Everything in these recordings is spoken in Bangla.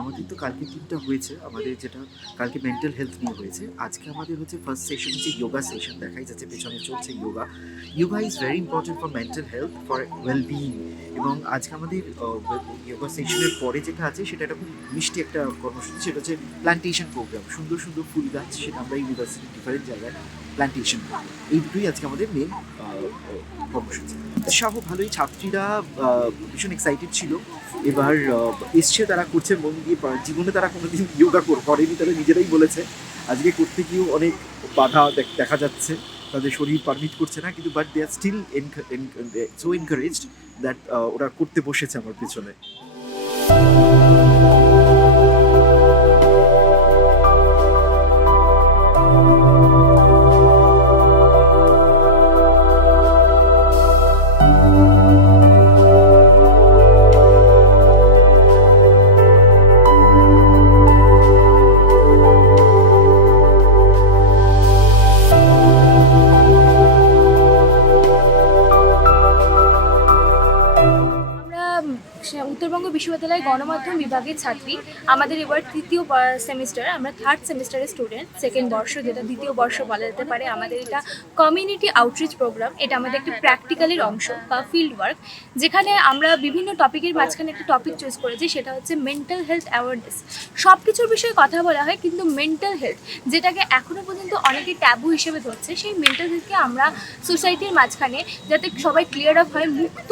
আমাদের তো কালকে টিমটা হয়েছে, আমাদের যেটা কালকে মেন্টাল হেলথ নিয়ে হয়েছে। আজকে আমাদের হচ্ছে ফার্স্ট সেশন হচ্ছে যোগা সেশন, দেখাই যাচ্ছে পেছনে চলছে yoga. Yoga is very important for mental health, for well being. এবং আজকে আমাদের যোগা সেশনের পরে যেটা আছে সেটা একটা খুব মিষ্টি একটা কর্মসূচি, সেটা হচ্ছে প্ল্যান্টেশন প্রোগ্রাম। সুন্দর সুন্দর ফুল গাছ, সেটা আমরা ইউনিভার্সিটির ডিফারেন্ট জায়গায় প্ল্যান্টেশন করবো। এই দুটোই আজকে আমাদের মেন কর্মসূচি। উৎসাহ ভালোই, ছাত্রীরা ভীষণ এক্সাইটেড ছিল। এবার এসছে, তারা করছে মন দিয়ে। জীবনে তারা কোনোদিন যোগা করেনি, তারা নিজেরাই বলেছে। আজকে করতে গিয়েও অনেক বাধা দেখা যাচ্ছে, তাদের শরীর পারমিট করছে না, কিন্তু but they are still so encouraged that ওরা করতে বসেছে আমার পেছনে। উত্তরবঙ্গ বিশ্ববিদ্যালয় গণমাধ্যম বিভাগের ছাত্রী। আমাদের এবার তৃতীয় সেমিস্টার, আমরা থার্ড সেমিস্টারের স্টুডেন্ট, সেকেন্ড বর্ষ, যেটা দ্বিতীয় বর্ষ বলা যেতে পারে। আমাদের এটা কমিউনিটি আউটরিচ প্রোগ্রাম। এটা আমাদের একটি প্র্যাকটিক্যালের অংশ বা ফিল্ড ওয়ার্ক, যেখানে আমরা বিভিন্ন টপিকের মাঝখানে একটা টপিক চুজ করেছি, সেটা হচ্ছে মেন্টাল হেলথ অ্যাওয়ারনেস। সব কিছুর বিষয়ে কথা বলা হয়, কিন্তু মেন্টাল হেলথ, যেটাকে এখনও পর্যন্ত অনেকে ট্যাবু হিসেবে ধরছে, সেই মেন্টাল হেলথকে আমরা সোসাইটির মাঝখানে যাতে সবাই ক্লিয়ার আপ হয়, মুক্ত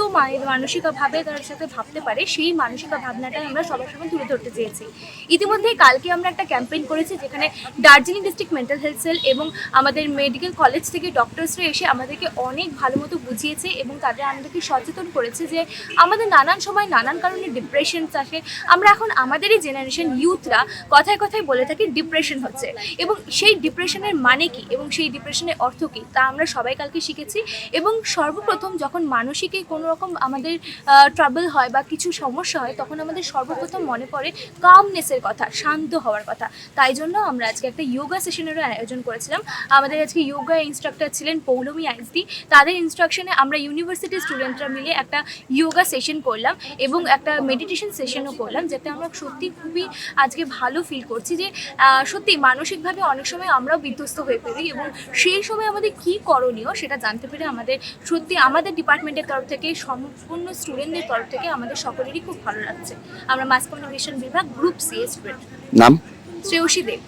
মানসিকভাবে তার সাথে ভাবতে পারে, সেই মানসিক ভাবনাটাই আমরা সবার সামনে তুলে ধরতে চেয়েছি। ইতিমধ্যে কালকে আমরা একটা ক্যাম্পেইন করেছি, যেখানে Darjeeling district mental health cell এবং আমাদের মেডিকেল কলেজ থেকে ডক্টরসরা এসে আমাদেরকে অনেক ভালো মতো বুঝিয়েছে এবং তাদের আমাদেরকে সচেতন করেছে যে আমাদের নানান সময় নানান কারণে ডিপ্রেশন আসে। আমরা এখন আমাদেরই জেনারেশন ইউথরা কথায় কথায় বলে থাকি ডিপ্রেশন হচ্ছে, এবং সেই ডিপ্রেশনের মানে কি এবং সেই ডিপ্রেশনের অর্থ কী তা আমরা সবাই কালকে শিখেছি। এবং সর্বপ্রথম যখন মানসিক কোনো রকম আমাদের ট্রাবল হয় বা কিছু সমস্যা হয়, তখন আমাদের সর্বপ্রথম মনে পড়ে কামনেসের কথা, শান্ত হওয়ার কথা। তাই জন্য আমরা আজকে একটা যোগা সেশনেরও আয়োজন করেছিলাম। আমাদের আজকে যোগা ইনস্ট্রাক্টর ছিলেন পৌলমী আইসদি। তাদের ইনস্ট্রাকশনে আমরা ইউনিভার্সিটির স্টুডেন্টরা মিলে একটা যোগা সেশন করলাম এবং একটা মেডিটেশন সেশনও করলাম, যাতে আমরা সত্যি খুবই আজকে ভালো ফিল করছি যে সত্যি মানসিকভাবে অনেক সময় আমরাও বিধ্বস্ত হয়ে পড়ি, এবং সেই সময় আমাদের কী করণীয় সেটা জানতে পেরে আমাদের সত্যি আমাদের ডিপার্টমেন্টের তরফ থেকে, সম্পূর্ণ স্টুডেন্টদের তরফ থেকে আমাদের সকলেরই খুব ভালো লাগছে। আমরা মাস কমিউনিকেশন বিভাগ গ্রুপ সি স্টুডেন্ট। নাম? শ্রেয়সী দেব।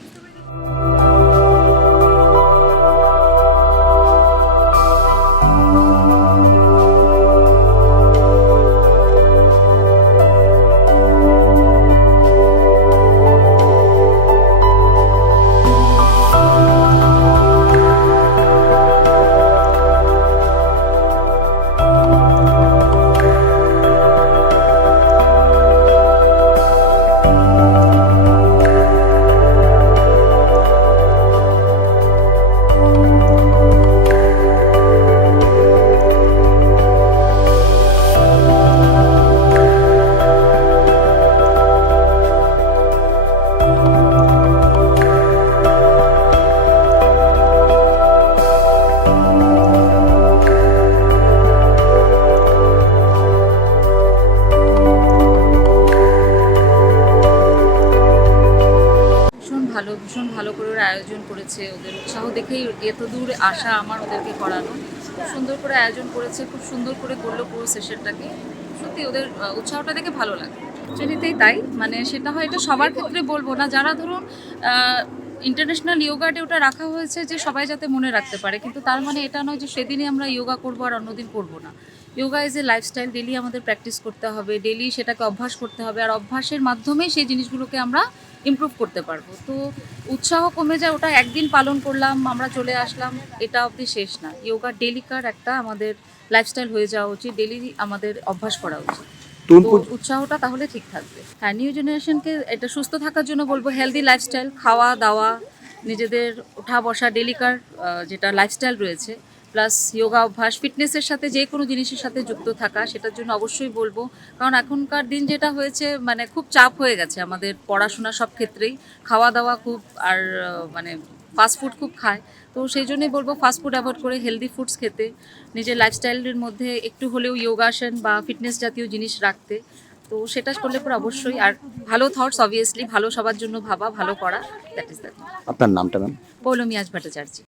ভীষণ ভালো করে ওরা আয়োজন করেছে। ওদের উৎসাহ দেখেই এত দূর আসা আমার, ওদেরকে করানো। খুব সুন্দর করে আয়োজন করেছে, খুব সুন্দর করে করলো পুরো সেশনটাকে। সত্যি ওদের উৎসাহটা দেখে ভালো লাগে। অ্যাকচুয়ালিতেই তাই, মানে সেটা হয়, এটা সবার ক্ষেত্রে বলবো না। যারা ধরুন ইন্টারন্যাশনাল যোগা ডে ওটা রাখা হয়েছে যে সবাই যাতে মনে রাখতে পারে, কিন্তু তার মানে এটা নয় যে সেদিনই আমরা যোগা করবো আর অন্যদিন করবো না। Yoga is a lifestyle, daily আমাদের প্র্যাকটিস করতে হবে, ডেলি সেটাকে অভ্যাস করতে হবে, আর অভ্যাসের মাধ্যমেই সেই জিনিসগুলোকে আমরা ইমপ্রুভ করতে পারবো। তো উৎসাহ কমে যায়, ওটা একদিন পালন করলাম, আমরা চলে আসলাম, এটা অবধি শেষ না। যোগা ডেলিকার একটা আমাদের লাইফস্টাইল হয়ে যাওয়া উচিত, ডেলি আমাদের অভ্যাস করা উচিত। তরুণ তো উৎসাহটা তাহলে ঠিক থাকবে। হ্যাঁ, নিউ জেনারেশনকে এটা সুস্থ থাকার জন্য বলবো হেলদি লাইফস্টাইল, খাওয়া দাওয়া, নিজেদের ওঠা বসা ডেলিকার যেটা লাইফস্টাইল রয়েছে, প্লাস যোগা অভ্যাস, ফিটনেসের সাথে যে কোনো জিনিসের সাথে যুক্ত থাকা, সেটার জন্য অবশ্যই বলবো। কারণ এখনকার দিন যেটা হয়েছে মানে খুব চাপ হয়ে গেছে আমাদের পড়াশোনা সব ক্ষেত্রেই, খাওয়া দাওয়া খুব আর মানে ফাস্টফুড খুব খায়। তো সেই জন্যই বলবো ফাস্টফুড অ্যাভয়েড করে হেলদি ফুডস খেতে, নিজের লাইফস্টাইলের মধ্যে একটু হলেও যোগাসন বা ফিটনেস জাতীয় জিনিস রাখতে। তো সেটা করলে পরে অবশ্যই, আর ভালো থটস অবভিয়াসলি, ভালো সবার জন্য ভাবা, ভালো করা, দ্যাট ইজ দ্যাট। আপনার নামটা ম্যাম? পৌলমী আজ ভট্টাচার্য।